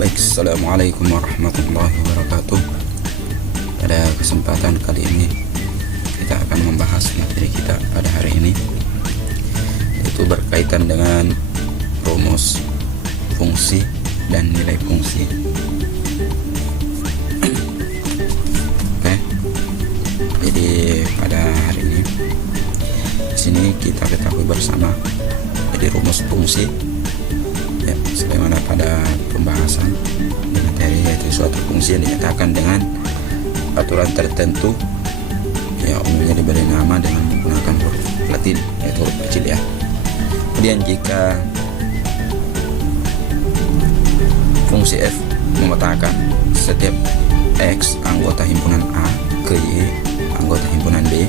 Baik, assalamualaikum warahmatullahi wabarakatuh. Pada kesempatan kali ini kita akan membahas materi kita pada hari ini, yaitu berkaitan dengan rumus fungsi dan nilai fungsi. Oke, jadi pada hari ini di sini kita ketahui bersama, jadi rumus fungsi ya, sebagaimana pada pembahasan di materi, yaitu suatu fungsi yang dinyatakan dengan aturan tertentu ya, umumnya diberi nama dengan menggunakan huruf Latin, yaitu huruf kecil ya. Kemudian jika fungsi f memetakan setiap x anggota himpunan A ke y anggota himpunan B,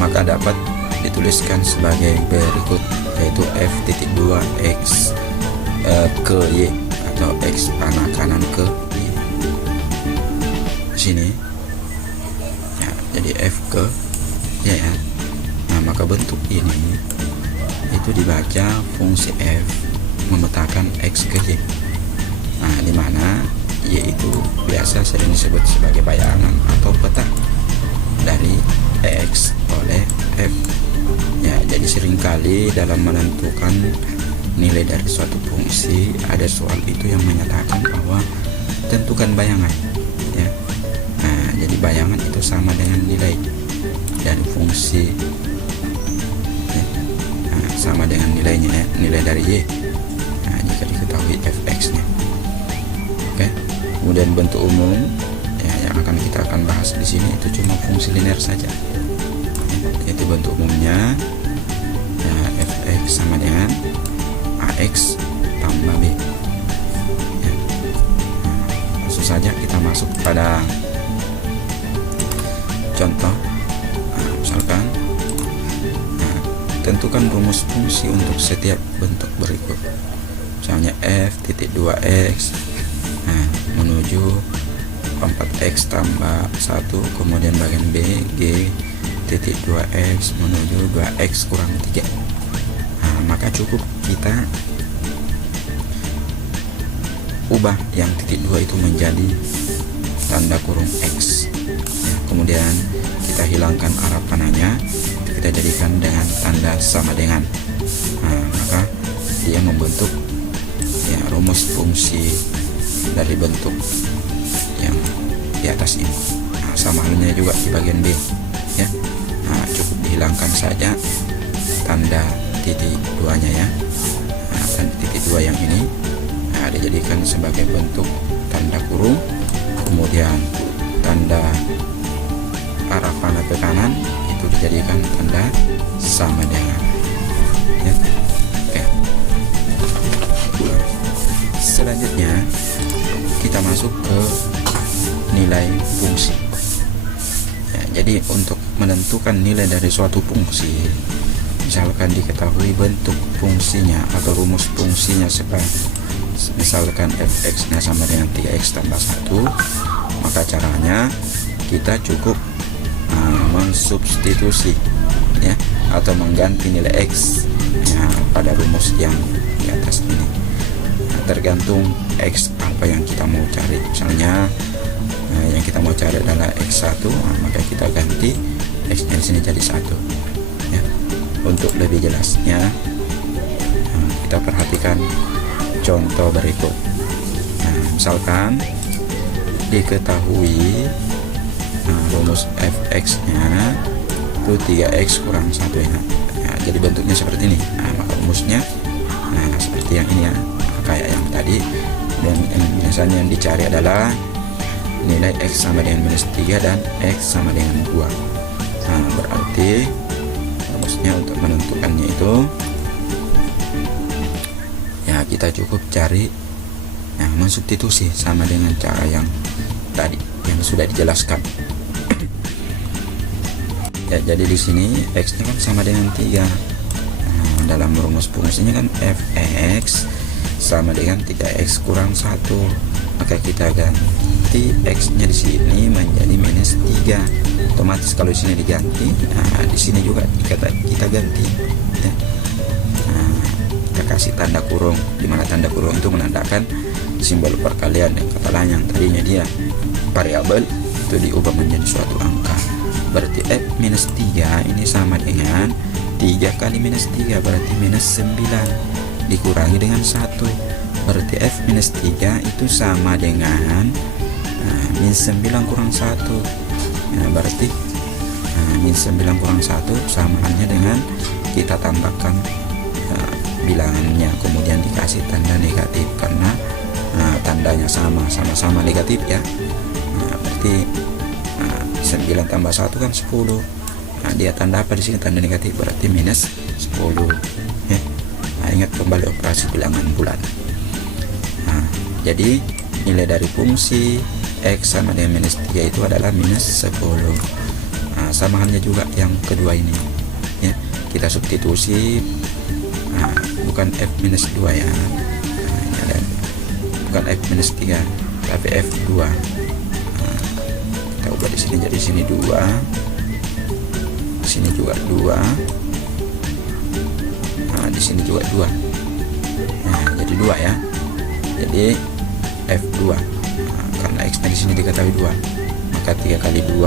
maka dapat dituliskan sebagai berikut, yaitu f(2) x ke y atau x panah kanan ke y. Sini ya, jadi f ke y ya. Nah, maka bentuk ini itu dibaca fungsi f memetakan x ke y. Nah, dimana y itu biasa sering disebut sebagai bayangan atau peta dari x oleh f ya. Jadi seringkali dalam menentukan nilai dari suatu fungsi ada soal itu yang menyatakan bahwa tentukan bayangan ya. Nah, jadi bayangan itu sama dengan nilai dari fungsi ya. Nah, sama dengan nilainya ya, nilai dari y. Nah, jika diketahui fx nya. Oke, kemudian bentuk umum ya, yang kita akan bahas di sini itu cuma fungsi linear saja ya, yaitu bentuk umumnya ya, fx sama dengan ax tambah b ya. Nah, langsung saja kita masuk pada contoh. Nah, misalkan tentukan rumus fungsi untuk setiap bentuk berikut. Misalnya f(2x) menuju 4x tambah 1, kemudian bagian b g(2x) menuju 2x kurang 3. Maka cukup kita ubah yang titik 2 itu menjadi tanda kurung x ya, kemudian kita hilangkan arah panahnya, kita jadikan dengan tanda sama dengan. Maka dia membentuk ya rumus fungsi dari bentuk yang di atas ini. Sama halnya juga di bagian b ya. Cukup dihilangkan saja tanda titik 2 nya ya. Dan titik 2 yang ini dijadikan sebagai bentuk tanda kurung, kemudian tanda arah panah ke kanan itu dijadikan tanda sama dengan ya. Oke. Selanjutnya kita masuk ke nilai fungsi ya. Jadi untuk menentukan nilai dari suatu fungsi, misalkan diketahui bentuk fungsinya atau rumus fungsinya sebagai misalkan fx nya sama dengan 3x tambah 1, maka caranya kita cukup mensubstitusi ya, atau mengganti nilai x ya, pada rumus yang di atas ini. Tergantung x apa yang kita mau cari. Misalnya yang kita mau cari adalah x1, maka kita ganti x nya di sini jadi 1 ya. Untuk lebih jelasnya kita perhatikan contoh berikut. Misalkan diketahui rumus fx nya itu 3x kurang 1 ya. Jadi bentuknya seperti ini. Maka rumusnya seperti yang ini ya, kayak yang tadi. Dan biasanya yang dicari adalah nilai x sama dengan -3 dan x sama dengan 2. Berarti rumusnya untuk menentukannya itu ya, kita cukup cari mensubstitusi sama dengan cara yang tadi yang sudah dijelaskan ya. Jadi di sini x nya kan sama dengan 3. Dalam rumus fungsinya kan fx sama dengan 3x kurang 1, maka kita ganti x nya di sini menjadi -3. Otomatis kalau di sini diganti, di sini juga kita ganti ya. Kita kasih tanda kurung, di mana tanda kurung itu menandakan simbol perkalian dan kata lain yang tadinya dia variabel itu diubah menjadi suatu angka. Berarti F minus 3 ini sama dengan 3 kali minus 3, berarti minus 9 dikurangi dengan 1. Berarti F minus 3 itu sama dengan minus 9 kurang 1. Berarti minus 9 kurang 1 samaannya dengan kita tambahkan bilangannya, kemudian dikasih tanda negatif karena tandanya sama-sama negatif ya. Berarti 9 tambah 1 kan 10. Dia tanda apa di sini? Tanda negatif, berarti minus 10 ya. Ingat kembali operasi bilangan bulat. Jadi nilai dari fungsi X sama dengan minus 3 itu adalah minus 10. Sama halnya juga yang kedua ini ya, kita substitusi bukan F minus 2 ya, ini ada bukan F minus 3 tapi F2. Kita ubah di sini jadi sini 2, sini juga 2, di sini juga 2. Jadi 2 ya, jadi F2 karena X nya di sini diketahui 2, maka 3 kali 2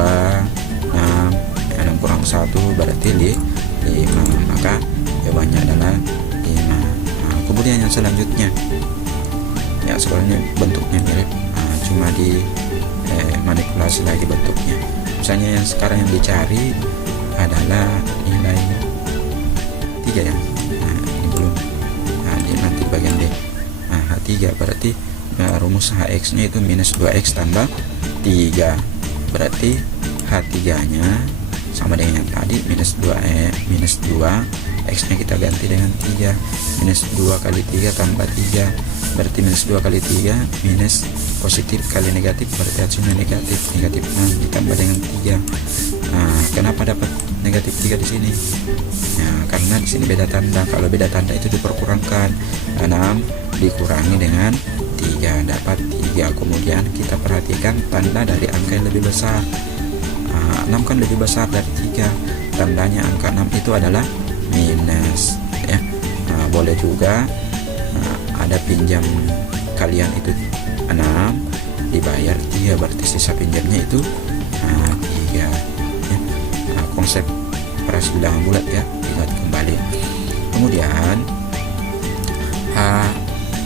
6 kurang 1 berarti 5, maka jawabannya adalah 5. Kemudian yang selanjutnya ya, soalnya bentuknya mirip, cuma di manipulasi lagi bentuknya. Misalnya yang sekarang yang dicari adalah nilai 3 ya, ini belum, ini nanti bagian D. H3 berarti rumus Hx nya itu minus 2x tambah 3, berarti H3 nya sama dengan yang tadi minus 2 X nya kita ganti dengan 3, minus 2 kali 3 tambah 3, berarti minus 2 kali 3 minus positif kali negatif, berarti hasilnya negatif 6 ditambah dengan 3. Kenapa dapat negatif 3 di sini? Karena di sini beda tanda. Kalau beda tanda itu diperkurangkan, 6 dikurangi dengan 3 dapat 3. Kemudian kita perhatikan tanda dari angka yang lebih besar. 6 kan lebih besar dari 3, tandanya angka 6 itu adalah minus ya. Boleh juga ada pinjam kalian itu 6 dibayar 3, berarti sisa pinjamnya itu 3 ya. Konsep operasi bilangan bulat ya, lihat kembali. Kemudian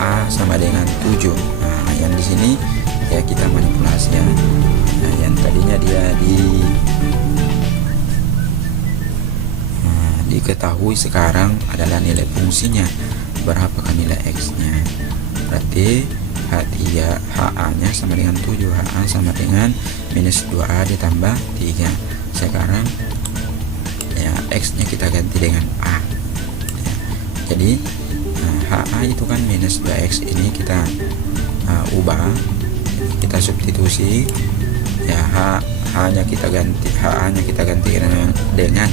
A sama dengan 7. Yang di sini ya kita manipulasi ya. Yang tadinya dia diketahui sekarang adalah nilai fungsinya, berapakah nilai X nya, berarti HA nya sama dengan 7, HA sama dengan minus 2A ditambah 3. Sekarang ya X nya kita ganti dengan A ya. Jadi HA itu kan minus 2X, ini kita ubah, kita substitusi ya, HA nya kita ganti dengan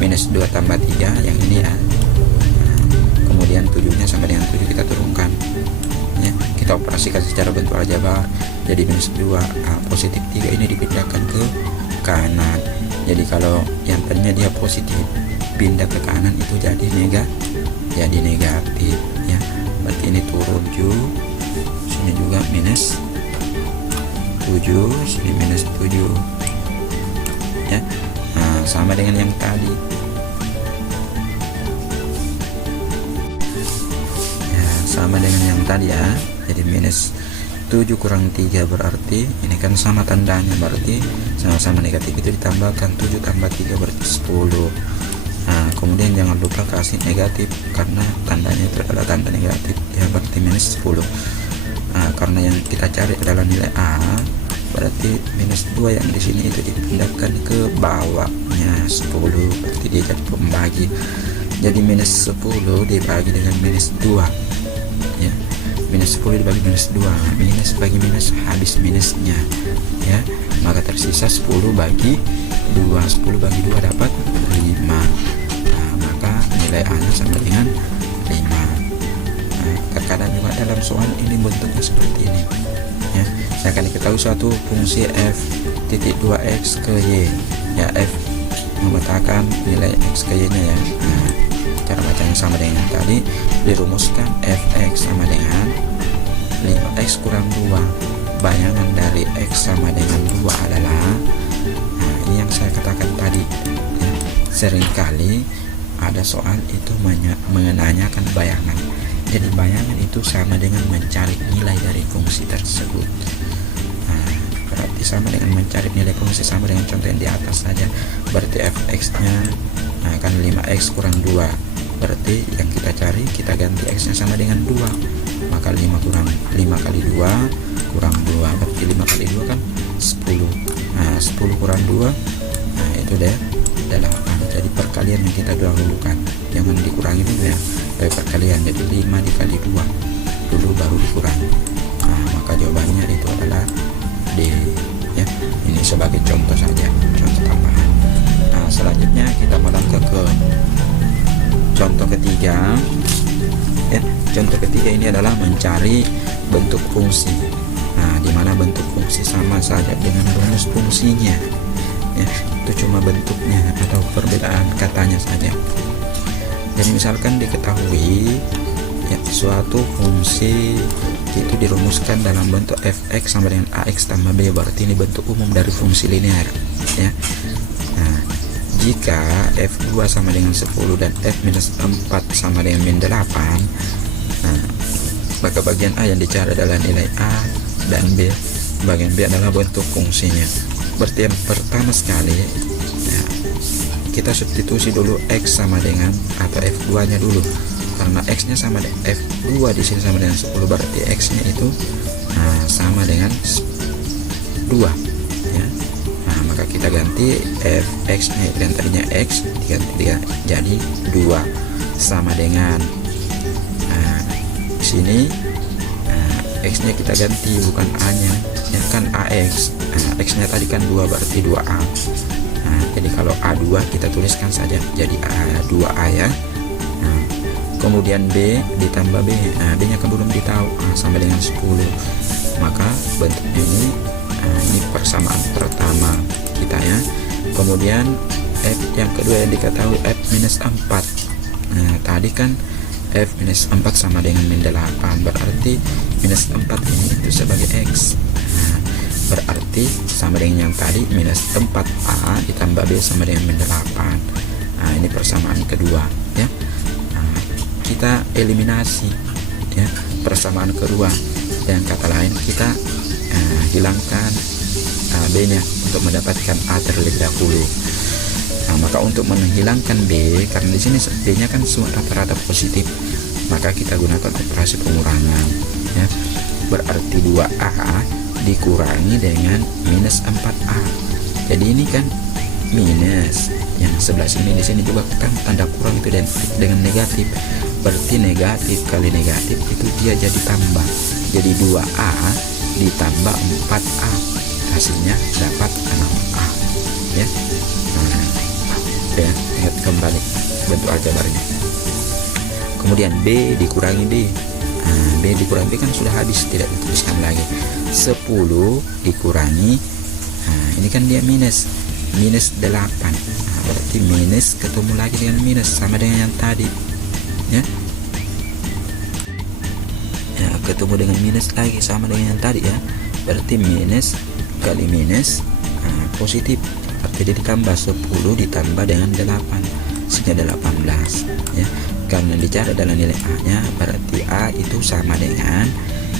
minus 2 tambah 3 yang ini ya. Kemudian 7 nya sama dengan 7 kita turunkan ya, kita operasikan secara bentuk aljabar. Jadi minus 2 positif 3 ini dipindahkan ke kanan. Jadi kalau yang tadinya dia positif pindah ke kanan itu jadi negatif ya. Berarti ini turun 7, sini juga minus 7, sini minus 7 ya. Sama dengan yang tadi ya, sama dengan yang tadi ya. Jadi minus 7 kurang 3 berarti ini kan sama tandanya, berarti sama-sama negatif, itu ditambahkan 7 tambah 3 berarti 10. Kemudian jangan lupa kasih negatif karena tandanya itu adalah tanda negatif ya, berarti minus 10. Karena yang kita cari adalah nilai A, berarti minus 2 yang di sini itu dipindahkan ke bawahnya 10, berarti dia jadi pembagi. Jadi minus 10 dibagi dengan minus 2 ya, minus 10 dibagi minus 2, minus bagi minus habis minusnya ya, maka tersisa 10 bagi 2, 10 bagi 2 dapat 5. Maka nilai A nya sama dengan 5. Terkadang juga dalam soal ini bentuknya seperti ini ya. Saya akan diketahui suatu fungsi f titik 2x ke y ya, f memetakan nilai x ke y nya ya. Cara bacanya sama dengan yang tadi, dirumuskan fx sama dengan 5x X kurang 2. Bayangan dari X sama dengan 2 adalah, nah ini yang saya katakan tadi ya, seringkali ada soal itu menanyakan bayangan. Jadi bayangan itu sama dengan mencari nilai dari fungsi tersebut. Nah, berarti sama dengan mencari nilai fungsi, sama dengan contoh yang di atas saja. Berarti fx-nya kan 5x kurang 2. Berarti yang kita cari, kita ganti x-nya sama dengan 2. Maka 5 kali 2 kurang 2. Berarti 5 kali 2 kan 10. Nah, 10 kurang 2, nah itu deh 8. Jadi perkalian yang kita dahulukan, jangan dikurangi dulu ya, dari perkalian. Jadi 5 dikali 2 dulu baru dikurangi. Nah, maka jawabannya itu adalah D ya. Ini sebagai contoh saja, contoh tambahan. Nah, selanjutnya kita melangkah ke contoh ketiga ya. Contoh ketiga ini adalah mencari bentuk fungsi. Nah, di mana bentuk fungsi sama saja dengan rumus fungsinya ya, itu cuma bentuknya atau perbedaan katanya saja. Jadi misalkan diketahui ya, suatu fungsi itu dirumuskan dalam bentuk fx sama dengan ax tambah b, berarti ini bentuk umum dari fungsi linear ya. Nah, jika f2 sama dengan 10 dan f minus 4 sama dengan min 8, nah, maka bagian A yang dicari adalah nilai A dan B. Bagian B adalah bentuk fungsinya. Berarti yang pertama sekali ya, kita substitusi dulu x sama dengan atau f2 nya dulu, karena x nya sama dengan f2 di sini sama dengan 10, berarti x nya itu sama dengan 2 ya. Nah, maka kita ganti fx nya yang tadinya x diganti jadi 2 sama dengan di sini x nya kita ganti, bukan a nya ya kan ax. X nya tadi kan 2, berarti 2a. Nah, jadi kalau a2 kita tuliskan saja jadi a2a ya. Nah, kemudian b ditambah b, nah b nya kan belum ditahu, sama dengan 10. Maka bentuknya ini persamaan pertama kita ya. Kemudian f yang kedua yang diketahui f minus 4. Nah, tadi kan f minus 4 sama dengan min 8, berarti minus 4 ini itu sebagai x. Nah, berarti sama dengan yang tadi, minus 4a ditambah b sama dengan min 8. Nah, ini persamaan kedua ya. Nah, kita eliminasi ya persamaan kedua, dan kata lain kita hilangkan b nya untuk mendapatkan a terlebih dahulu. Nah, maka untuk menghilangkan b, karena di sini b nya kan semua rata-rata positif, maka kita gunakan operasi pengurangan ya. Berarti 2a dikurangi dengan minus 4a. Jadi ini kan minus, yang sebelah sini di sini juga kan tanda kurang itu dengan negatif. Berarti negatif kali negatif itu dia jadi tambah. Jadi 2a ditambah 4a, hasilnya dapat 6a ya. Nah, ya, ingat kembali bentuk aljabarnya. Kemudian b dikurangi b. Nah, b dikurangi b kan sudah habis, tidak dituliskan lagi. 10 dikurangi, nah ini kan dia minus 8. Nah, berarti minus ketemu lagi dengan minus sama dengan yang tadi ya. Ya, ketemu dengan minus lagi sama dengan yang tadi ya. Berarti minus kali minus positif, artinya ditambah 10 ditambah dengan 8 sehingga 18 ya. Karena dicari adalah nilai a nya, berarti a itu sama dengan,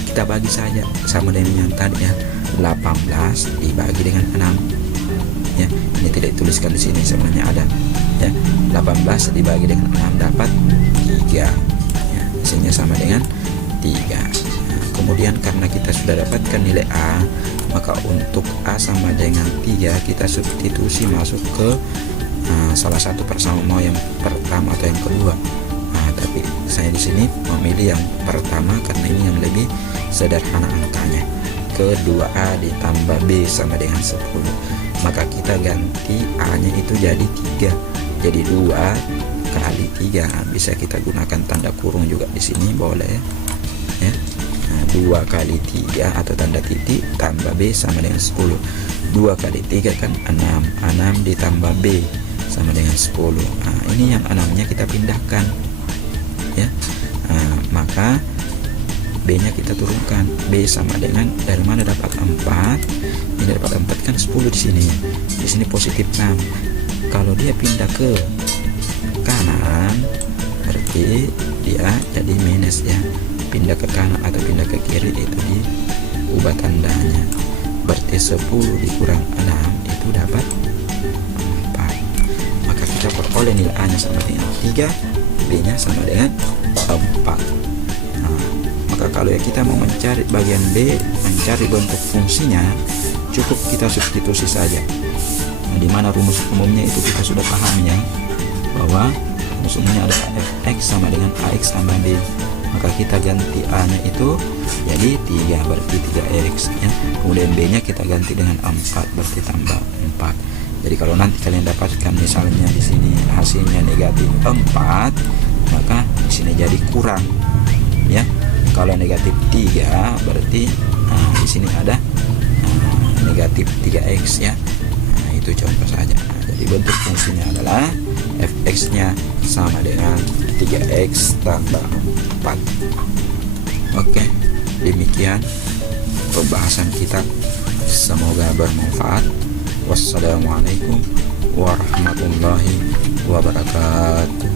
kita bagi saja sama dengan yang tadi ya, 18 dibagi dengan 6 ya. Ini tidak dituliskan di sini, sebenarnya ada ya. 18 dibagi dengan 6 dapat 3 ya, hasilnya sama dengan 3. Nah, kemudian karena kita sudah dapatkan nilai a, maka untuk a sama dengan 3 kita substitusi masuk ke salah satu persamaan, mau yang pertama atau yang kedua. Tapi saya di sini memilih yang pertama karena ini yang lebih sederhana angkanya. Kedua a ditambah b sama dengan 10. Maka kita ganti a nya itu jadi 3. Jadi 2 kali 3. Bisa kita gunakan tanda kurung juga di sini, boleh ya. Nah, 2 kali 3 atau tanda titik tambah b sama dengan 10. 2 kali 3 kan 6. 6 ditambah b sama dengan 10. Nah, ini yang 6 nya kita pindahkan ya. Nah, maka b B nya kita turunkan. B sama dengan dari mana dapat 4, ini dapat 4 kan 10 di sini. Di sini positif 6. Kalau dia pindah ke kanan berarti dia jadi minus ya. Pindah ke kanan atau pindah ke kiri itu diubah tandanya. Berarti 10 dikurang 6 itu dapat 4. Maka kita peroleh nilai A nya sama dengan 3, B nya sama dengan 4. Maka kalau kita mau mencari bagian B, mencari bentuk fungsinya, cukup kita substitusi saja. Di mana rumus umumnya itu kita sudah paham ya, bahwa rumus umumnya ada fx sama dengan ax tambah b. Maka kita ganti a nya itu jadi 3, berarti 3x ya. Kemudian b nya kita ganti dengan 4, berarti tambah 4. Jadi kalau nanti kalian dapatkan misalnya di sini hasilnya negatif 4, maka di sini jadi kurang ya. Kalau negatif 3 berarti di sini ada negatif 3x ya. Itu contoh saja. Jadi bentuk fungsinya adalah fx nya sama dengan 3x tambah 4. Oke, demikian pembahasan kita, semoga bermanfaat. Wassalamualaikum warahmatullahi wabarakatuh.